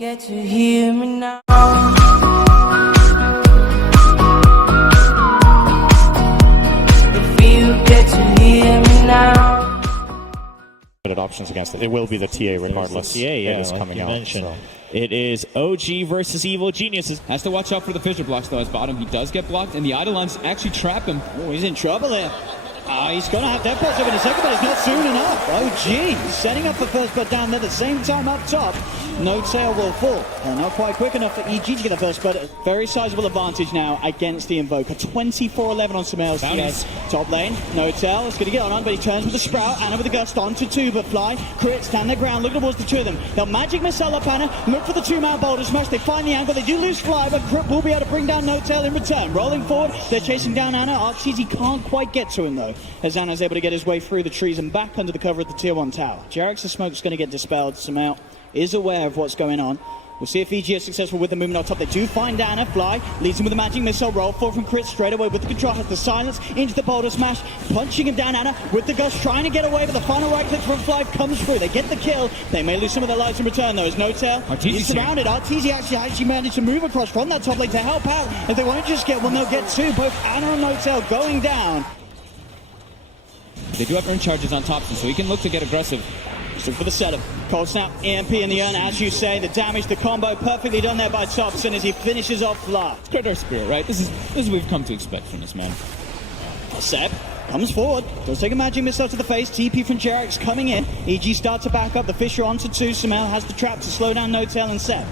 Get to hear me now. If you get to hear me now. Options against it. It will be the TA regardless. The TA, yeah, that is like coming you out. mentioned. So. It is OG versus Evil Geniuses. Has to watch out for the fissure blocks though as bottom. He does get blocked and the Eidolons actually trap him. Oh, he's in trouble here. He's going to have death pots over in a second, but it's not soon enough. OG setting up for first blood down there at the same time up top. No tail will fall. Not quite quick enough for EG to get the first blood. Very sizable advantage now against the Invoker. 24-11 on Sumail's CS. Top lane, no tail. It's going to get on, but he turns with the Sprout. Anna with the Gust onto two, but Fly, Crit, stand their ground, looking towards the two of them. They'll Magic Missile up Anna, look for the two-man Boulder Smash. They find the angle. They do lose Fly, but Crit will be able to bring down No Tail in return. Rolling forward, they're chasing down Anna. Archeezy can't quite get to him, though, as Anna's able to get his way through the trees and back under the cover of the Tier 1 tower. Jarex's smoke's going to get dispelled. Sumail is aware of what's going on. We'll see if EG is successful with the movement on top. They do find Anna. Fly leads him with a Magic Missile. Roll forward from Crit straight away with the control. Has the silence into the Boulder Smash. Punching him down, Anna with the Gust. Trying to get away, but the final right click from Fly comes through. They get the kill. They may lose some of their lives in return, though. Is No Tail. He's surrounded. Arteezy actually managed to move across from that top lane to help out. If they want to just get one, they'll get two. Both Anna and No Tail going down. They do have earn charges on Thompson, so he can look to get aggressive. So for the setup, Cold Snap, EMP in the urn, as you say, the damage, the combo, perfectly done there by Thompson as he finishes off Fly. It's Credor Spirit, right? This is what we've come to expect from this man. Seb comes forward, does take a Magic Missile to the face, TP from Jarex coming in. EG starts to back up, the Fissure onto two. Sumail has the trap to slow down No Tail and Seb.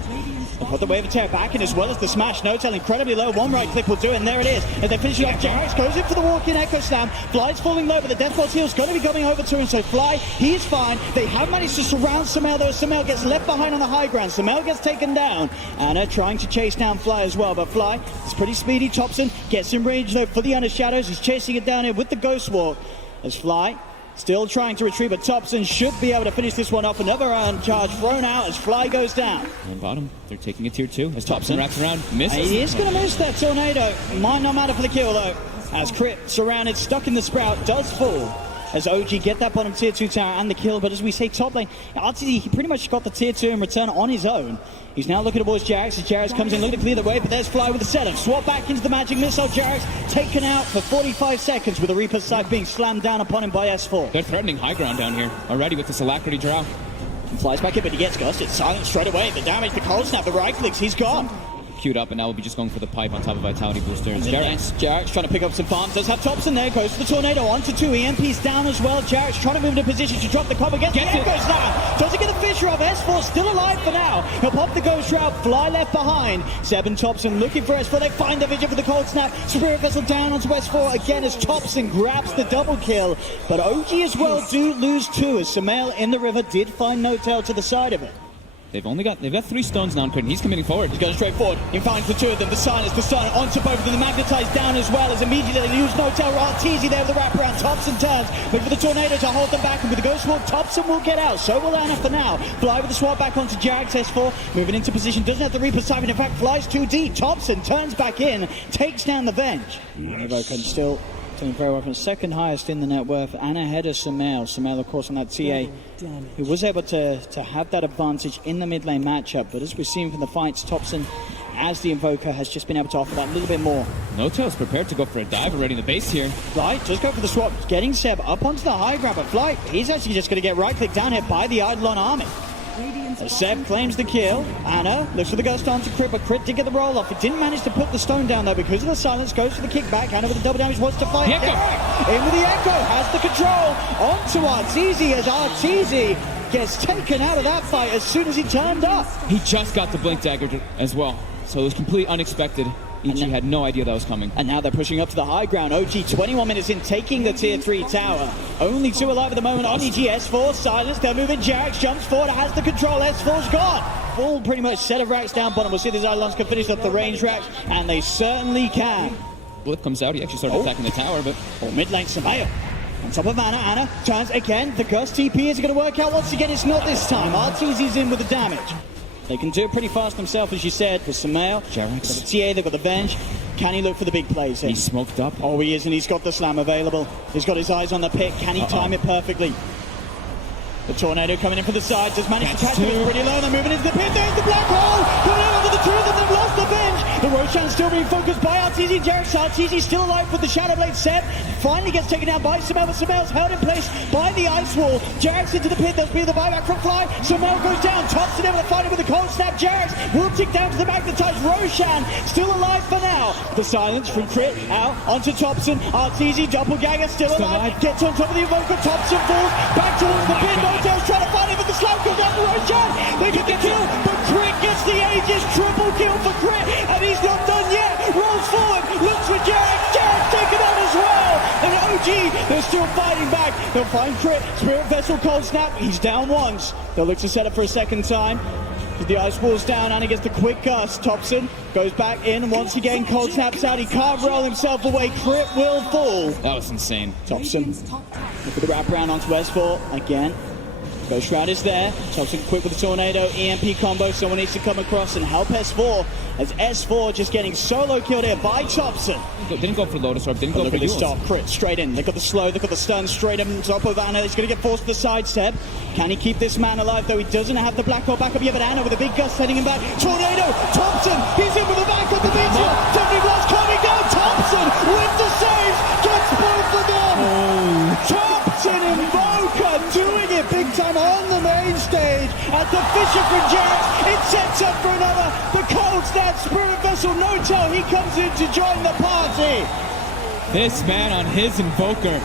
They've got the Wave of Terror back in as well as the Smash. No Tail incredibly low, one right click will do it, and there it is. As they finish it off, Jarex goes in for the walk-in Echo Slam. Fly's falling low, but the Death Bolt heal's going to be coming over to him, so Fly, he's fine. They have managed to surround Sumail, though. Sumail gets left behind on the high ground. Sumail gets taken down. Anna trying to chase down Fly as well, but Fly is pretty speedy. Thompson gets in range, though, for the Under Shadows. He's chasing it down here with the Ghost Walk. As Fly still trying to retrieve, but Thompson should be able to finish this one off. Another charge thrown out as Fly goes down. And bottom, they're taking a tier 2 as Thompson wraps around, misses. He is going to miss that tornado. Might not matter for the kill, though, as Crit, surrounded, stuck in the Sprout, does fall. As OG get that bottom tier 2 tower and the kill, but as we say, top lane, RTD, he pretty much got the tier 2 in return on his own. He's now looking towards Jarex as Jarex comes in, looking to clear the way, but there's Fly with the setup. Swap back into the Magic Missile. Jarex taken out for 45 seconds with the Reaper's Sight being slammed down upon him by S4. They're threatening high ground down here already with this Alacrity draw. He flies back in, but he gets Gust. It's silent straight away. The damage, the Cold Snap, the right clicks, he's gone. Queued up, and now we'll be just going for the pipe on top of Vitality Booster. Jarex trying to pick up some farms. Does have Thompson there. Goes for the tornado onto two. EMP's down as well. Jarex trying to move into position to drop the cover. Gets the Echoes down. Doesn't get the Fissure off. S4 still alive for now. He'll pop the Ghost Route. Fly left behind. Seb and Thompson looking for S4. They find the Vigil for the Cold Snap. Spirit Vessel down onto S4 again as Thompson grabs the double kill. But OG as well do lose two as Sumail in the river did find No Tail to the side of it. They've got 3 stones now, and he's committing forward. He's going straight forward. He finds the two of them. The silence, the silent onto both of them. The magnetized down as well as immediately they lose No Tail. Arteezy there with the wraparound. Thompson turns, but for the tornado to hold them back, and with the Ghost Walk, Thompson will get out. So will Anna for now. Fly with the swap back onto Jarex. S4 moving into position. Doesn't have the Reaper's Sight. In fact, flies too deep. Thompson turns back in, takes down the Venge. Invoker still doing very well from second highest in the net worth, and ahead of Sumail. Sumail, of course, on that TA, who was able to have that advantage in the mid lane matchup. But as we've seen from the fights, Thompson, as the Invoker, has just been able to offer that little bit more. No Tail's prepared to go for a dive already in the base here. Fly, just go for the swap, getting Seb up onto the high ground, but Fly, he's actually just going to get right-clicked down here by the Eidolon army. As Seb claims the kill, Anna looks for the Ghost onto Crit, but Crit did get the roll-off. He didn't manage to put the stone down, though, because of the silence. Goes for the kickback. Anna with the double damage, wants to fight. In with the Echo, has the control. Onto Arteezy as Arteezy gets taken out of that fight as soon as he turned up. He just got the Blink Dagger as well, so it was completely unexpected. EG had no idea that was coming. And now they're pushing up to the high ground. OG 21 minutes in, taking the tier 3 tower. Only 2 alive at the moment on EG. S4 silence, they're moving. Jarex jumps forward, has the control. S4's gone. Full pretty much set of racks down bottom. We'll see if these Eidolons can finish up the range racks, and they certainly can. Blip comes out, he actually started attacking the tower, but... mid lane, Sumail. On top of Anna, Anna turns again. The Gust TP is going to work out once again. It's not this time. Arteezy's in with the damage. They can do it pretty fast themselves, as you said, with Sumail. Jarex. The TA, they've got the Venge. Can he look for the big plays here? He's smoked up. Oh, he is, and he's got the slam available. He's got his eyes on the pit. Can he time it perfectly? The tornado coming in from the side. Just managed to catch him. It's pretty low. They're moving into the pit. There's the black hole. still being focused by RTZ. Jarex. RTZ still alive with the Shadow Blade. Seb finally gets taken down by Sumail, but Sumail's held in place by the Ice Wall. Jarex into the pit. There's been the buyback from Fly. Sumail goes down. Thompson able to fight him with the cold snap. Jarex will tick down to the magnetized. Roshan still alive for now. The silence from Crit out onto Thompson. RTZ doppelganger still alive. Gets on top of the Evoker. Thompson falls back towards the pit. Notel's trying to find him, but the slow goes down to Roshan. They get the kill, but Crit gets the Aegis. Triple kill for Crit, and he's not done yet. Rolls forward, looks for Jarex. Jarex taken out as well. And OG, they're still fighting back. They'll find Crit. Spirit Vessel cold snap. He's down once. They'll look to set up for a second time. The Ice Wall's down and he gets the quick gust. Thompson goes back in. Once again, cold snaps out. He can't roll himself away. Crit will fall. That was insane. Thompson, look at the wraparound onto S4 again. Ghost Shroud is there. Thompson quick with the Tornado. EMP combo. Someone needs to come across and help S4. As S4 just getting solo killed here by Thompson. Didn't go for Lotus Orb, didn't go for this Duels. stop. Crit straight in. They got the slow, they got the stun straight on top of Anna. He's going to get forced to the sidestep. Can he keep this man alive though? He doesn't have the Black Hole back up yet, but Anna with a big gust sending him back. Tornado! Thompson! He's in with the back of the meteor! Deadly Blast coming down! Thompson with the saves! Gets both of them! Thompson Invoker doing it big time on the main stage at the Fisher from Jarex. It sets up for another. The cold snap Spirit Vessel Notel. He comes in to join the party. This man on his Invoker,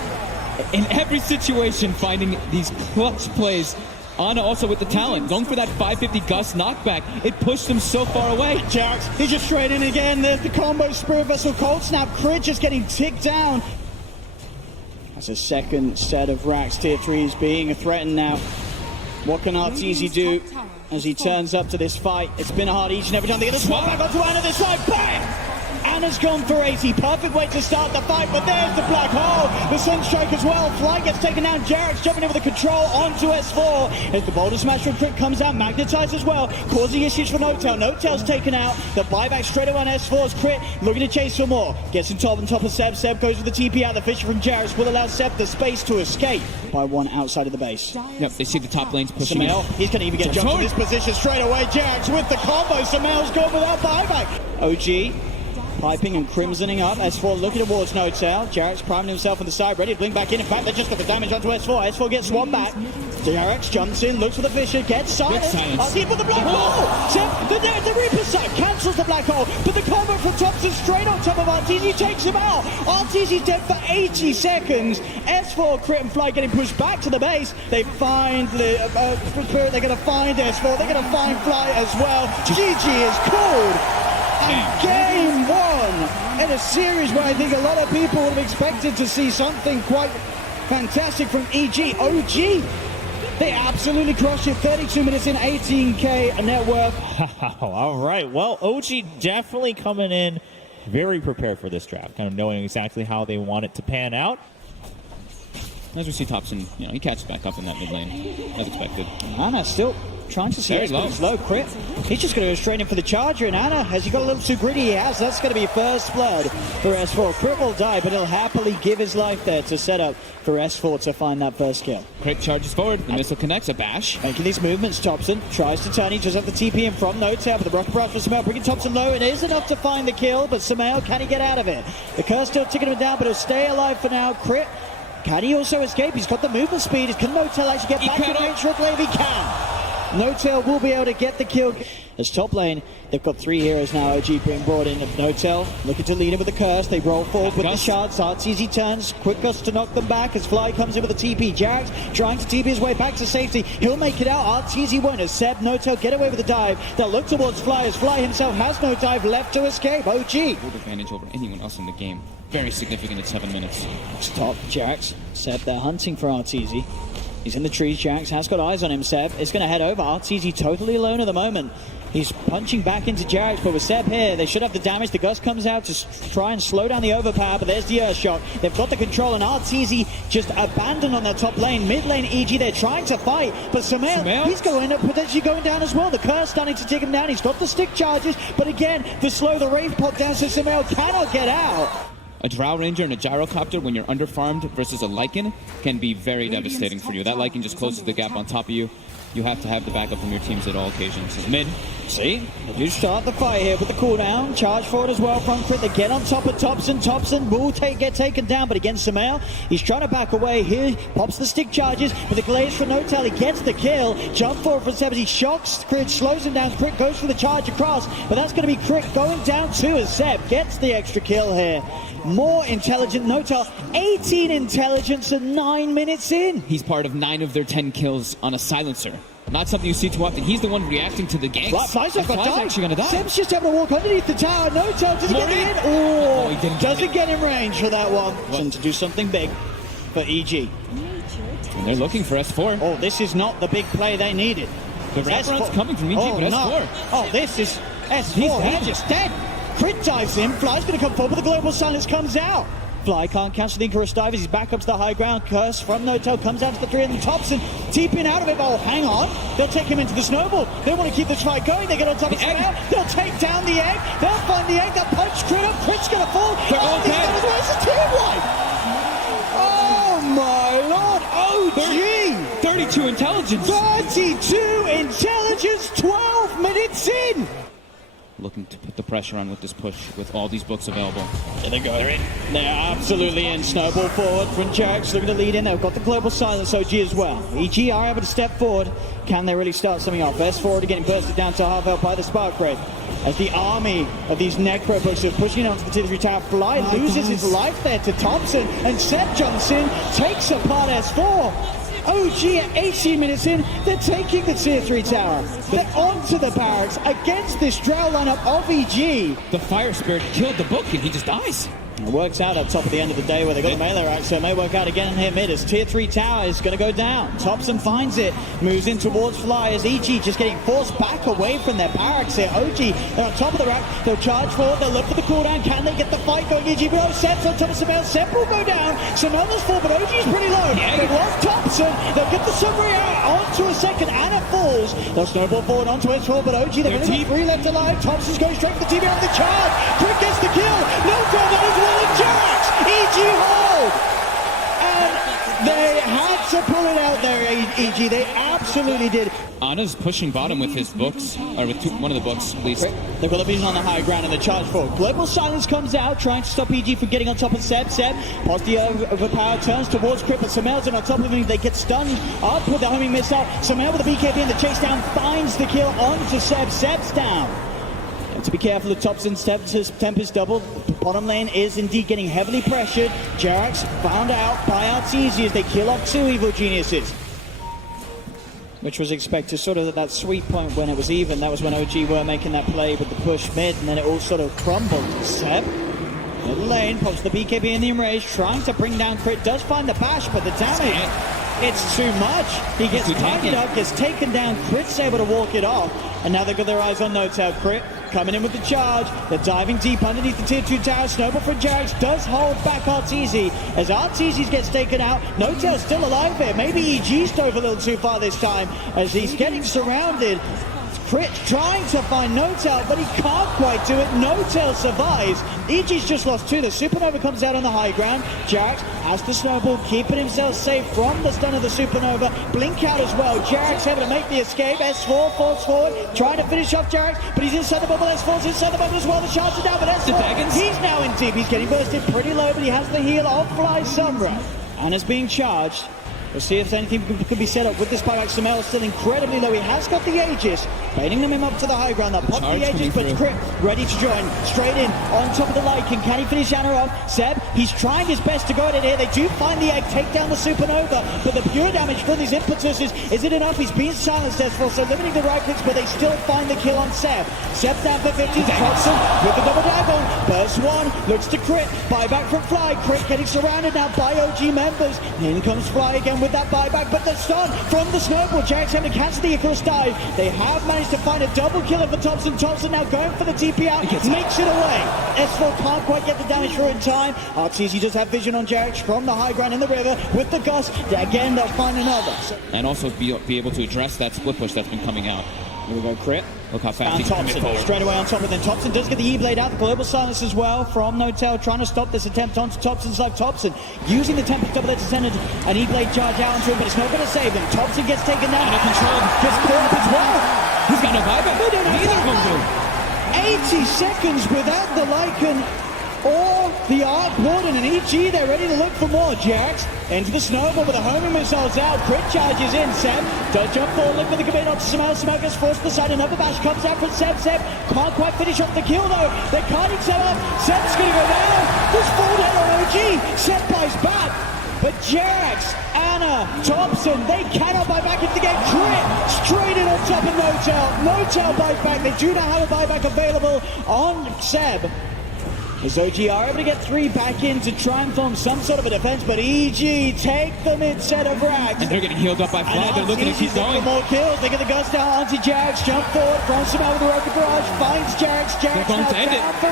in every situation, finding these clutch plays. Anna also with the talent, going for that 550 gust knockback. It pushed him so far away. Jarex, he's just straight in again. There's the combo Spirit Vessel cold snap. Crit just getting ticked down. That's a second set of racks. Tier 3s being threatened now. What can RTZ do as he turns up to this fight? It's been hard each and every time. They get a swap back onto Anna this side. Bam! Anna's gone for 80. Perfect way to start the fight, but there's the Black Hole. The Sunstrike as well. Fly gets taken down. Jarex jumping in with the control onto S4. As the Boulder Smash from Crit comes out, magnetized as well, causing issues for Notel. Notel's taken out. The buyback straight away on S4's Crit, looking to chase some more. Gets on top of Seb. Seb goes with the TP out. The Fisher from Jarex will allow Seb the space to escape by one outside of the base. Yep, they see the top lanes pushing in. Sumail, he's going to even get jumped in this position straight away. Jarex with the combo. Sumail's gone without buyback. OG piping and crimsoning up. S4 looking towards Notel. Jarex priming himself on the side, ready to blink back in. In fact, they just got the damage onto S4. S4 gets swapped back. Jarex jumps in, looks for the Fisher, gets silence. RTZ for the Black Hole. The Reaper side cancels the Black Hole, but the combo from Thompson straight on top of RTZ takes him out. RTZ's dead for 80 seconds. S4, Crit and Fly getting pushed back to the base. They find Spirit, they're going to find S4, they're going to find Fly as well. GG is called. And game one in a series where I think a lot of people would have expected to see something quite fantastic from EG. OG, they absolutely crushed it. 32 minutes in, 18k net worth. All right. Well, OG definitely coming in very prepared for this draft, kind of knowing exactly how they want it to pan out. As we see Thompson, he catches back up in that mid lane, as expected. Anna still trying to see slow. Crit. He's just going to go straight in for the charger, and Anna, has he got a little too greedy? He has. That's going to be first blood for S4. Crit will die, but he'll happily give his life there to set up for S4 to find that first kill. Crit charges forward. The missile connects. A bash. Making these movements, Thompson tries to turn. He just have the TP in from Notel, but the rocket barrage for Sumail bringing Thompson low. It is enough to find the kill, but Sumail, can he get out of it? The curse still ticking him down, but he'll stay alive for now. Crit, can he also escape? He's got the movement speed. Can Notel actually get back in range? If he can. Notel will be able to get the kill. As top lane, they've got 3 heroes now. OG being brought in. Notel looking to lead him with the curse. They roll forward with the shards. RTZ turns. Quick gust to knock them back as Fly comes in with the TP. Jarex trying to TP his way back to safety. He'll make it out. RTZ won't. As Seb, Notel get away with the dive. They'll look towards Fly as Fly himself has no dive left to escape. OG. Good advantage over anyone else in the game. Very significant at 7 minutes. Stop. Jarex. Seb, they're hunting for RTZ. He's in the trees. Jarex has got eyes on him. Seb is going to head over. RTZ totally alone at the moment. He's punching back into Jarex, but with Seb here, they should have the damage. The gust comes out to try and slow down the overpower, but there's the Earth Shock. They've got the control, and RTZ just abandoned on their top lane. Mid lane EG, they're trying to fight, but Sumail, he's going to end up potentially going down as well. The curse starting to take him down. He's got the stick charges, but again, the slow the Wraith pop down, so Sumail cannot get out. A Drow Ranger and a Gyrocopter, when you're underfarmed versus a Lycan, can be very devastating for you. That Lycan just closes the gap on top of you. you have to have the backup from your teams at all occasions. Mid. See, they do start the fight here with the cooldown. Charge forward as well from Crit. They get on top of Thompson. Thompson will get taken down, but against Samael, he's trying to back away. Here, pops the stick charges with the glaze for Notel. He gets the kill. Jump forward from Seb. He shocks Crit, slows him down. Crit goes for the charge across, but that's going to be Crit going down too as Seb gets the extra kill here. More intelligent Notel, 18 intelligence and 9 minutes in. He's part of 9 of their 10 kills on a silencer. Not something you see too often. He's the one reacting to the ganks. Fly's actually going to die. Seb's just able to walk underneath the tower. Notel doesn't get in. Oh, he didn't doesn't get in range for that one. And to do something big for EG. And they're looking for S4. Oh, this is not the big play they needed. The wraparound's coming from EG, but S4. No. Oh, this is S4. He's just dead. Crit dives in. Fly's going to come forward, but the global silence comes out. Fly can't cancel the Icarus dive as he's back up to the high ground. Curse from Notel comes out to the 3 and Thompson TPing out of it. Oh, hang on. They'll take him into the snowball. They want to keep this fight going. They get on top of the egg. They'll take down the egg. They'll find the egg. They'll punch Crit up. Crit's going to fall. They're all dead. Where's the team wipe? Oh, my Lord. OG. 32 intelligence. 32 intelligence. 12 minutes in. Looking to put the pressure on with this push with all these books available. There they go. They're in. They're absolutely in. Snowball forward. Frinjax looking to lead in. They've got the global silence OG as well. EG are able to step forward. Can they really start something off? S4 getting bursted down to half health by the Spark Raid. As the army of these Necro books are pushing onto the tier 3 tower. Fly loses his life there to Thompson. And Seb Johnson takes apart S4. OG at 18 minutes in, they're taking the tier 3 tower. They're onto the barracks against this Drow lineup of EG. The Fire Spirit killed the book and he just dies. It works out up top at the end of the day where they got the melee rack, so it may work out again here mid as tier 3 tower is going to go down. Thompson finds it, moves in towards Fly as EG just getting forced back away from their barracks here. OG, they're on top of the rack, they'll charge forward, they'll look for the cooldown. Can they get the fight going? EG, but Seb's on top of Samael. Seb will go down. Samael's full, but OG's pretty low. They lost Thompson. They'll get the submarine out onto a second, and it falls. They'll snowball forward onto S4, but OG, they've only got 3 left alive. Thompson's going straight for the TV on the charge. Quick gets the kill. No goal, that is one of Jax. EG hold! And they had to pull it out there, EG. They absolutely did. Ana's pushing bottom with his books, or with one of the books, at least. They've got the vision on the high ground and the charge forward. Global silence comes out, trying to stop EG from getting on top of Seb. Seb, past the overpower, turns towards Crit, but Samael's on top of him. They get stunned up with the homing missile. Samael with the BKB and the chase down finds the kill onto Seb. Seb's down. To be careful of Thompson's Tempest double. Bottom lane is indeed getting heavily pressured. Jerax found out by Arteezy as they kill off 2 evil geniuses. Which was expected sort of at that sweet point when it was even. That was when OG were making that play with the push mid, and then it all sort of crumbled. Seb, middle lane, pops the BKB in the enrage, trying to bring down Crit. Does find the bash, but the damage, it's too much. He gets tied up, gets taken down. Crit's able to walk it off. And now they've got their eyes on Notel. Crit coming in with the charge. They're diving deep underneath the tier 2 tower. Snowball from Jax does hold back Arteezy. As Arteezy gets taken out, Notel's still alive here. Maybe EG's dove a little too far this time as he's getting surrounded. Crit trying to find Notel, but he can't quite do it. Notel survives. EG's just lost 2. The Supernova comes out on the high ground. Jax has the snowball, keeping himself safe from the stun of the Supernova. Blink out as well. Jax able to make the escape. S4 falls forward, trying to finish off Jax, but he's inside the bubble. S4's inside the bubble as well. The shots are down, but S4, he's now in deep. He's getting bursted pretty low, but he has the heal of Fly Sombra. And is being charged. We'll see if anything can be set up with this buyback. Samael is still incredibly low. He has got the Aegis, baiting them up to the high ground. They'll pop the Aegis, but Crit ready to join. Straight in, on top of the Lycan. Can he finish Anna off? Seb, he's trying his best to go at it here. They do find the egg, take down the Supernova, but the pure damage from these impetuses, is it enough? He's being silenced, S4, so limiting the right clicks, but they still find the kill on Seb. Seb down for 50, Thompson with the double dive on. Burst 1, looks to Crit. Buyback from Fly. Crit getting surrounded now by OG members. In comes Fly again with that buyback, but the stun from the snowball. Jax having to cancel the Icarus dive. They have managed to find a double killer for Thompson. Thompson now going for the TP out, makes it away. S4 can't quite get the damage through in time. Arteezy does have vision on Jax from the high ground in the river with the gust. Again, they'll find another. And also be able to address that split push that's been coming out. Here we go, Crit. Look how fast And he can commit Thompson forward. straight away on top of them. Thompson does get the E-Blade out. The global silence as well from Notel, trying to stop this attempt onto Thompson's life. Thompson using the tempo double-edged to send an E-Blade charge out onto him, but it's not going to save him. Thompson gets taken down. Out of control. Gets caught up as well. He's got no buyback. They don't have Neither of them do. 80 seconds without the Lycan or the Arc Warden and EG. They're ready to look for more. Jax into the snowball with the homing missiles out. Crit charges in. Seb does jump forward, look for the commit onto Samel. Samel gets forced to the side. Another bash comes out from Seb. Seb can't quite finish off the kill though. They're cutting Seb up. Seb's going to go down. There's fall down on OG. Seb buys back. But Jax, Anna, Thompson, they cannot buy back into the game. Crit straight in on top of Notel. Notel buys back. They do not have a buyback available on Seb. As OG are able to get 3 back in to try and form some sort of a defense, but EG take the mid-set of Rags. And they're getting healed up by Fly. They're looking to keep going. More kills. They get the guns down onto Jax. Jump forward from Samel with the rope garage. Finds Jax. Jax going now to end down it. for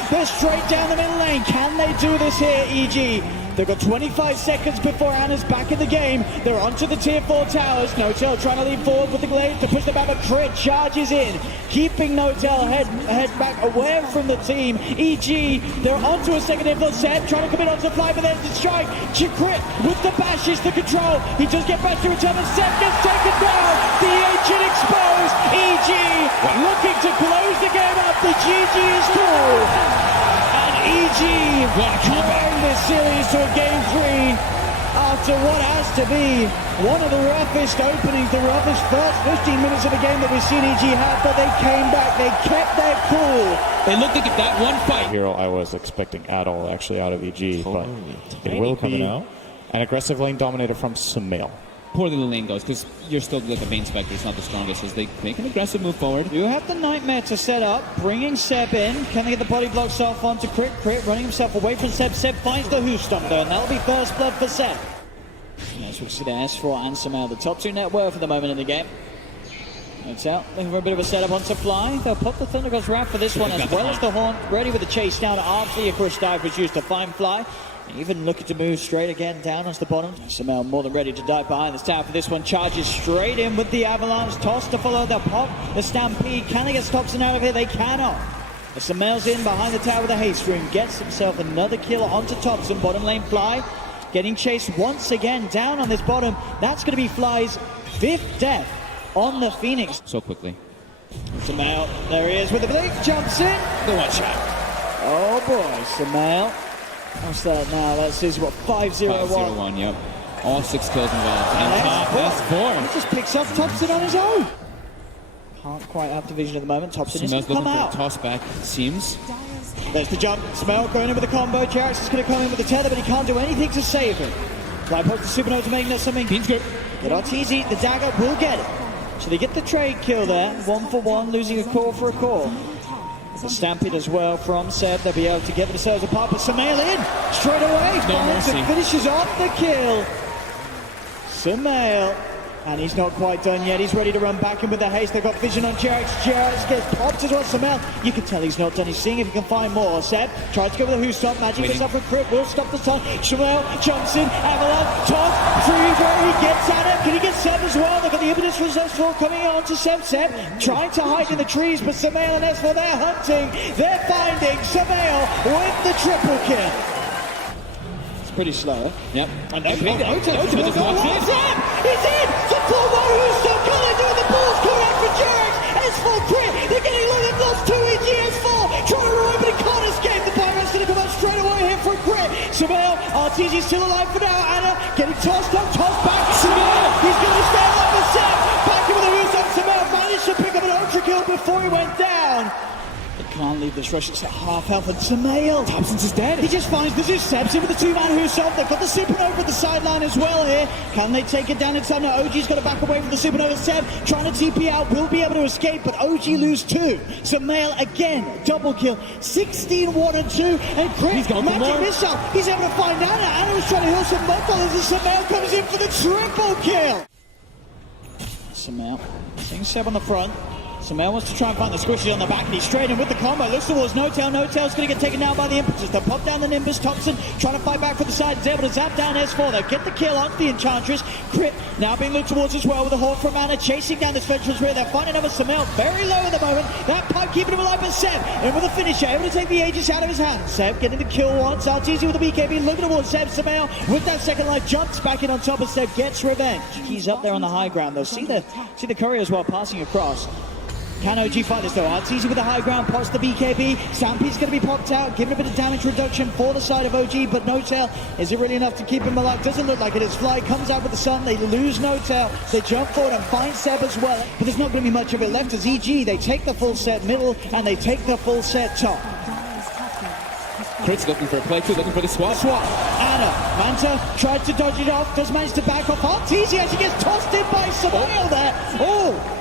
80. They're straight down the middle lane. Can they do this here, EG? They've got 25 seconds before Anna's back in the game. They're onto the tier 4 towers. Notel trying to lead forward with the glaive to push them back, but Crit charges in, keeping Notel head back away from the team. EG, they're onto a second info. Seb trying to come in onto Fly, but there's the strike. Crit with the bashes to control. He does get back to return, and Seb gets taken down. The agent exposed. EG looking to close the game up. The GG is cool. EG drawing this series to a game 3 after what has to be one of the roughest openings, the roughest first 15 minutes of the game that we've seen EG have, but they came back, they kept their cool. They looked like that one fight. Hero I was expecting at all actually out of EG, but it will coming be out. an aggressive lane dominator from Samel. Poorly the lane goes, because you're still like a main spectre. It's not the strongest as they make an aggressive move forward. You have the Nightmare to set up, bringing Seb in. Can they get the body blocks off onto Crit? Crit running himself away from Seb. Seb finds the Who Stomp though, and that'll be first blood for Seb. Now switch to the S4 and Samel, the top 2 net worth for the moment in the game. It's out, looking for a bit of a setup onto Fly. They'll pop the Thunder God's Wrath for this one, as well as the Haunt, ready with the chase down after the Crush Dive was used to find Fly. Even looking to move straight again down onto the bottom. Samel more than ready to dive behind this tower for this one. Charges straight in with the Avalanche. Toss to follow the pop. The Stampede. Can they get Thompson out of here? They cannot. As Samel's in behind the tower with a haste room. Gets himself another kill onto Thompson. Bottom lane Fly. Getting chased once again down on this bottom. That's going to be Fly's 5th death on the Phoenix. So quickly. Samel, there he is with the blink. Jumps in. The one shot. Oh boy, Samel. What's that now? That's what, 5-0-1. 5-0-1, yep. All 6 kills involved. And top, that's 4. He just picks up Thompson on his own. Can't quite have the vision at the moment. Thompson is Smel's come looking for out. a toss back, it seems. There's the jump. Smell going in with the combo. Jax is going to come in with the tether, but he can't do anything to save him. Fly pokes the Supernova to make that something. Keen's good. Get RTZ, the dagger will get it. So they get the trade kill there. 1 for 1, losing a core for a core. The Stampede as well from Seb. They'll be able to get themselves apart, but Samel in straight away. No Finds mercy. and finishes off the kill. Samel. And he's not quite done yet. He's ready to run back in with the haste. They've got vision on Jax. Jax gets popped as well. Samel, you can tell he's not done. He's seeing if he can find more. Seb tries to go with the Who Stop. Magic gets up for Crit. Will stop the time. Samel jumps in. Avalanche. Top. Free. He gets at it. Can he get Seb as well? They've got the impetus from S4 coming on to Seb. Seb trying to hide in the trees, but Samel and S4, they're hunting. They're finding Samel with the triple kill. It's pretty slow. Yep. And then He's in. He's in! The full one who's still coming doing the balls caught out for Jax! S4 Crit! They're getting low, they've lost 2 EG S4! Trying to run, but he can't escape! The Pyro's gonna come out straight away here for a Crit! Samel, RTG's still alive for now, Anna getting tossed up, tossed back! Samel! He's gonna stay alive for Seb! Back in with the Who's up, Samel managed to pick up an ultra kill before he went down! They can't leave this rush, it's at half health, and Samel! Thompson's is dead. He just finds the Zeus Sebs in with the 2-man Who's up. They've got the Supernova at the sideline as well here. Can they take it down in time? Now OG's got to back away from the Supernova. Seb trying to TP out, will be able to escape, but OG lose 2. Samel again, double kill. 16, 1 and 2, and Crit, He's going for magic more. missile. He's able to find Anna. Anna was trying to heal some mudballers, and Samel comes in for the triple kill. Samel seeing Seb on the front. Sumail wants to try and find the squishes on the back, and he's straight in with the combo. Looks towards No-Tail. No-Tail's going to get taken down by the impetus. They'll pop down the Nimbus. Thompson trying to fight back for the side. Is able to zap down S4. They'll get the kill onto the Enchantress. Crit now being looked towards as well with a Horde from Mana chasing down this Ventural's rear. They're finding another Sumail very low at the moment. That pipe keeping him alive, but Seb in with a finisher, able to take the Aegis out of his hand. Seb getting the kill once. Arteezy with the BKB looking towards Seb. Sumail with that second life jumps back in on top of Seb, gets revenge. He's up there on the high ground though. See the courier as well passing across. Can OG fight this though? Arteezy with the high ground, pops the BKB. Stampede's going to be popped out, giving a bit of damage reduction for the side of OG, but No-Tail, is it really enough to keep him alive? Doesn't look like it. His fly comes out with the sun, they lose No-Tail. They jump forward and find Seb as well, but there's not going to be much of it left as EG, they take the full set middle, and they take the full set top. Crit's looking for a play too, looking for the swap. Anna, Manta tried to dodge it off, does manage to back off. Arteezy actually gets tossed in by Sumail there. Oh!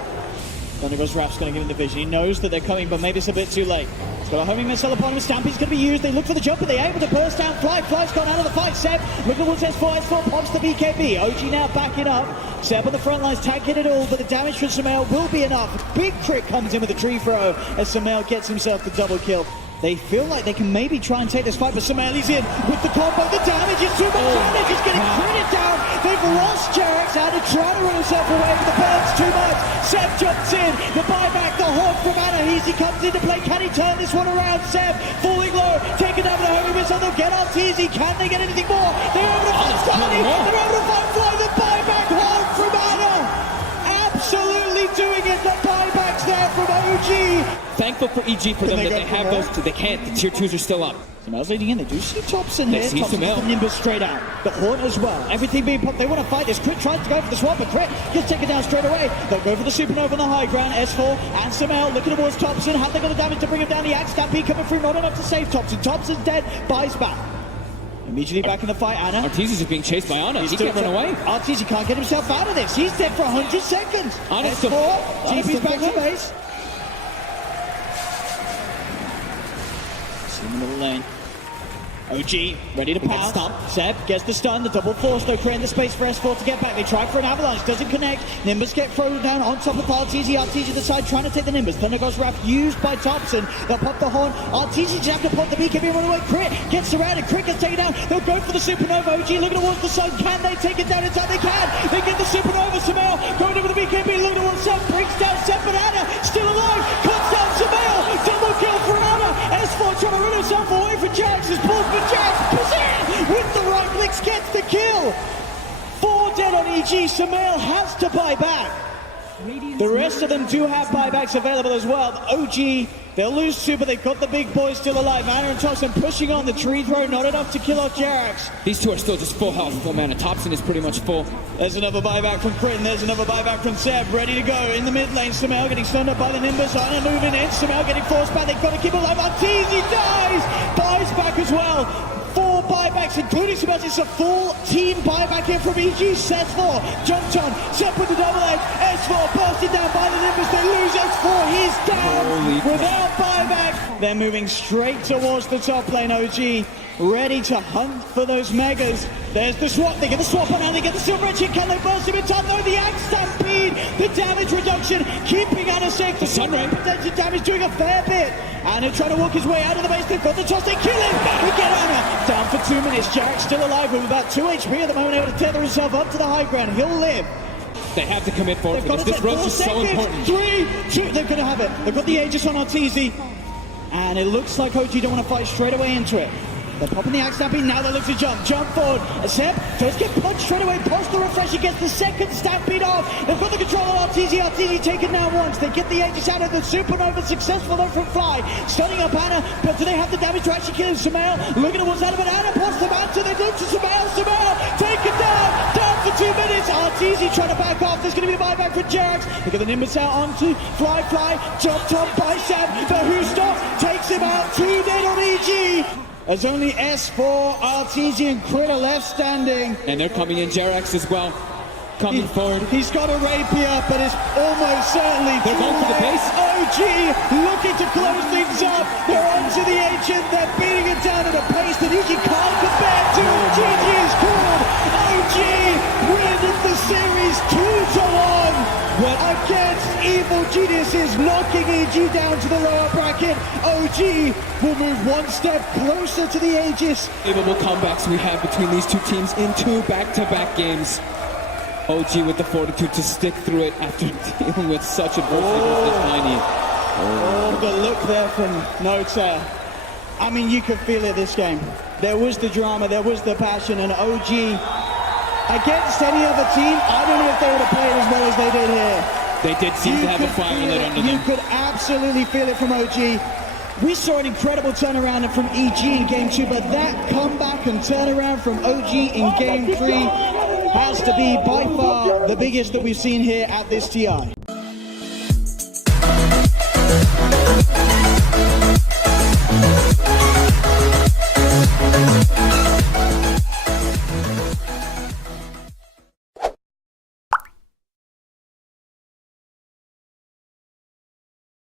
Thundergo's Rap's going to get in the vision. He knows that they're coming, but maybe it's a bit too late. He's got a homing missile upon him. Stampy's going to be used. They look for the jump, but they're able to burst down. Fly's gone out of the fight. Seb looking towards S4. S4 pops the BKB. OG now backing up. Seb on the front lines, tanking it all, but the damage from Sumail will be enough. Big crit comes in with a tree throw as Sumail gets himself the double kill. They feel like they can maybe try and take this fight, but Sumail is in with the combo. The damage is too much damage. He's getting critted down. They've lost Jerax out and trying to run himself away, but the burn's too much. Seb jumps in. The buyback, the Horde from Anna. He comes into play. Can he turn this one around? Seb falling low, taking over the homing missile. They'll get Arteezy. Can they get anything more? They're able to find Starny. They're able to find Fly. The buyback, Horde from Anna. Absolutely doing it. The buyback's there from OG. Thankful for EG for them that they have those two. They can't. The tier 2s are still up. Sumail's leading in. They do see Thompson here. They see Thompson Sumail. from Nimbus straight out. The Horde as well. Everything being popped. They want to fight this. Crit tries to go for the swap, but Crit gets taken down straight away. They'll go for the Supernova on the high ground. S4 and Sumail looking towards Thompson. Have they got the damage to bring him down? The Axe Stampede coming through. Not enough to save Thompson. Thompson's dead. Buys back. Immediately back in the fight, Anna. Arteezy's just being chased by Anna. He can't run away. Arteezy can't get himself out of this. He's dead for 100 seconds. Anna's S4. Anna's TP's back still to base. In the middle lane. OG ready to pounce. Seb gets the stun, the double force though, creating the space for S4 to get back. They try for an avalanche, doesn't connect. Nimbus get thrown down on top of Arteezy. Arteezy the side trying to take the Nimbus. Thunder goes Raph used by Thompson. They'll pop the horn. Arteezy just have to pop the BKB run away. Crit gets surrounded. Crit gets taken down. They'll go for the Supernova. OG looking towards the sun. Can they take it down in time? They can. They get the Supernova. Sumail going over the BKB. Looking towards Seb. Brings down Seb, but Anna still alive. Cuts down Sumail. Double kill for Anna. S4 trying to run himself away from Jax. His pulls for Jax. With the right clicks gets the kill. 4 dead on EG. Sumail has to buy back. The rest of them do have buybacks available as well. OG, they'll lose Super. They've got the big boys still alive. Anna and Thompson pushing on the tree throw. Not enough to kill off Jerax. These two are still just full health, full mana. Thompson is pretty much full. There's another buyback from Crit, and there's another buyback from Seb. Ready to go in the mid lane. Sumail getting stunned up by the Nimbus. Anna moving in. Sumail getting forced back. They've got to keep it alive. Arteezy dies. Buys back as well. 4 buybacks, including Sumail. It's a full team buyback here from EG. S4 jumped on. Seb with the double edge. S4 bursted down by the Nimbus. They lose S4. He's down without buyback. They're moving straight towards the top lane. OG ready to hunt for those megas. There's the swap. They get the swap on, and they get the silver edge. Can they burst him in time? No, the Axe Stampede. The damage reduction keeping Anna safe. The Sunray potential damage doing a fair bit. Anna trying to walk his way out of the base. They've got the toss. They kill him. They get Anna down for 2 minutes. Jarek's still alive with about 2 HP at the moment, able to tether himself up to the high ground. He'll live. They have to commit forward because this rush is so important. 3, 2, they're going to have it. They've got the Aegis on Arteezy. And it looks like OG don't want to fight straight away into it. They're popping the Axe Stampede. Now they look to jump forward. Seb does get punched straight away. Post the refresh. He gets the second Stampede off. They've got the control of Arteezy. Arteezy taken down once. They get the Aegis out of the Supernova. Successful though from Fly. Stunning up Anna. But do they have the damage to actually kill him? Sumail looking towards Anna. But Anna pops them out. So they look to Sumail. Sumail taken down. Down for 2 minutes. Arteezy trying to back off. There's going to be a buyback for Jerax. They get the Nimbus out onto Fly. Jumped on by Seb. But who stops? Takes him out. 2 dead on EG. As only S4, Arteezy and Crit are left standing. And they're coming in. Jerax as well. Coming forward. He's got a rapier, but it's almost certainly they're going for the base. OG looking to close things up. They're onto the Ancient. They're beating it down at a pace that EG can't compare to. GG is called. OG win the series 2-1 against Evil Geniuses. knocking EG down to the lower bracket. OG will move one step closer to the Aegis. Unbelievable comebacks we have between these two teams in 2 back-to-back games. OG with the fortitude to stick through it after dealing with such adversity against Tiny. Oh, the look there from Nota. I mean, you could feel it this game. There was the drama, there was the passion, and OG, against any other team, I don't know if they would have played as well as they did here. They did seem to have a fire lit under them. You could absolutely feel it from OG. We saw an incredible turnaround from EG in Game 2, but that comeback and turnaround from OG in Game 3 has to be by far the biggest that we've seen here at this TI.